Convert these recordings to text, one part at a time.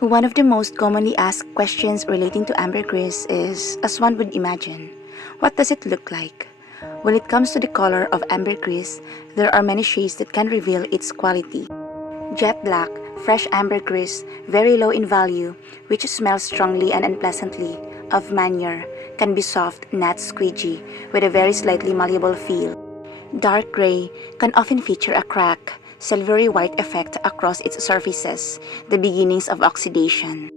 One of the most commonly asked questions relating to ambergris is, as one would imagine, what does it look like? When it comes to the color of ambergris, there are many shades that can reveal its quality. Jet black, fresh ambergris, very low in value, which smells strongly and unpleasantly, of manure, can be soft, not squidgy, with a very slightly malleable feel. Dark gray can often feature a crack, silvery white effect across its surfaces, the beginnings of oxidation.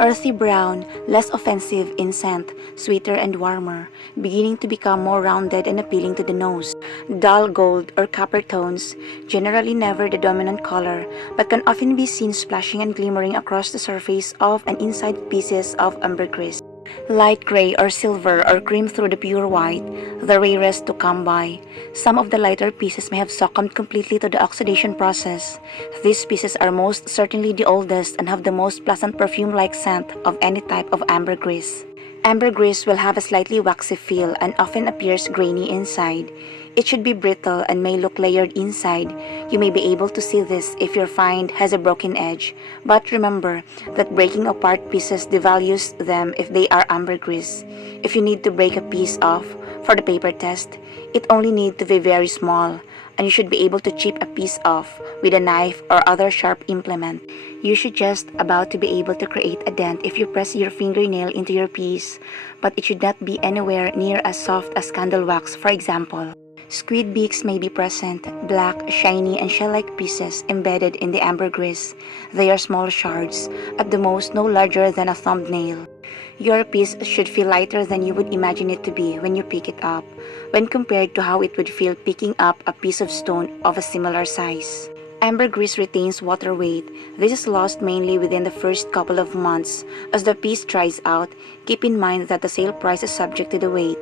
Earthy brown, less offensive in scent, sweeter and warmer, beginning to become more rounded and appealing to the nose. Dull gold or copper tones, generally never the dominant color, but can often be seen splashing and glimmering across the surface of and inside pieces of ambergris. Light gray or silver or cream through the pure white, the rarest to come by. Some of the lighter pieces may have succumbed completely to the oxidation process. These pieces are most certainly the oldest and have the most pleasant perfume-like scent of any type of ambergris. Ambergris will have a slightly waxy feel and often appears grainy inside. It should be brittle and may look layered inside. You may be able to see this if your find has a broken edge, but remember that breaking apart pieces devalues them if they are ambergris. If you need to break a piece off for the paper test, it only needs to be very small, and you should be able to chip a piece off with a knife or other sharp implement. You should just about to be able to create a dent if you press your fingernail into your piece, but it should not be anywhere near as soft as candle wax, for example. Squid beaks may be present, black, shiny, and shell-like pieces embedded in the ambergris. They are small shards, at the most no larger than a thumbnail. Your piece should feel lighter than you would imagine it to be when you pick it up, when compared to how it would feel picking up a piece of stone of a similar size. Ambergris retains water weight. This is lost mainly within the first couple of months. As the piece dries out, keep in mind that the sale price is subject to the weight.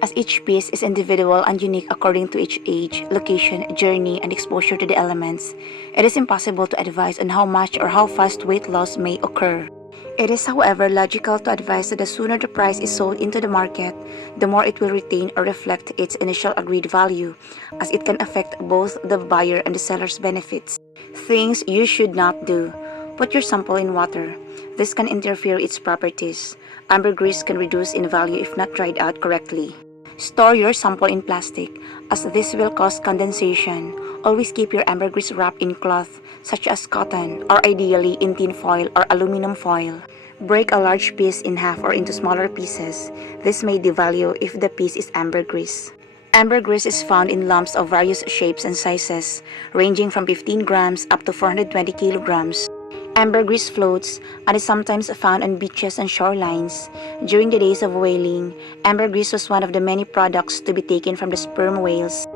As each piece is individual and unique according to each age, location, journey, and exposure to the elements, it is impossible to advise on how much or how fast weight loss may occur. It is, however, logical to advise that the sooner the price is sold into the market, the more it will retain or reflect its initial agreed value, as it can affect both the buyer and the seller's benefits. Things you should not do. Put your sample in water. This can interfere its properties. Ambergris can reduce in value if not dried out correctly. Store your sample in plastic, as this will cause condensation. Always keep your ambergris wrapped in cloth, such as cotton, or ideally in tin foil or aluminum foil. Break a large piece in half or into smaller pieces. This may devalue if the piece is ambergris. Ambergris is found in lumps of various shapes and sizes, ranging from 15 grams up to 420 kilograms. Ambergris floats and is sometimes found on beaches and shorelines. During the days of whaling, ambergris was one of the many products to be taken from the sperm whales.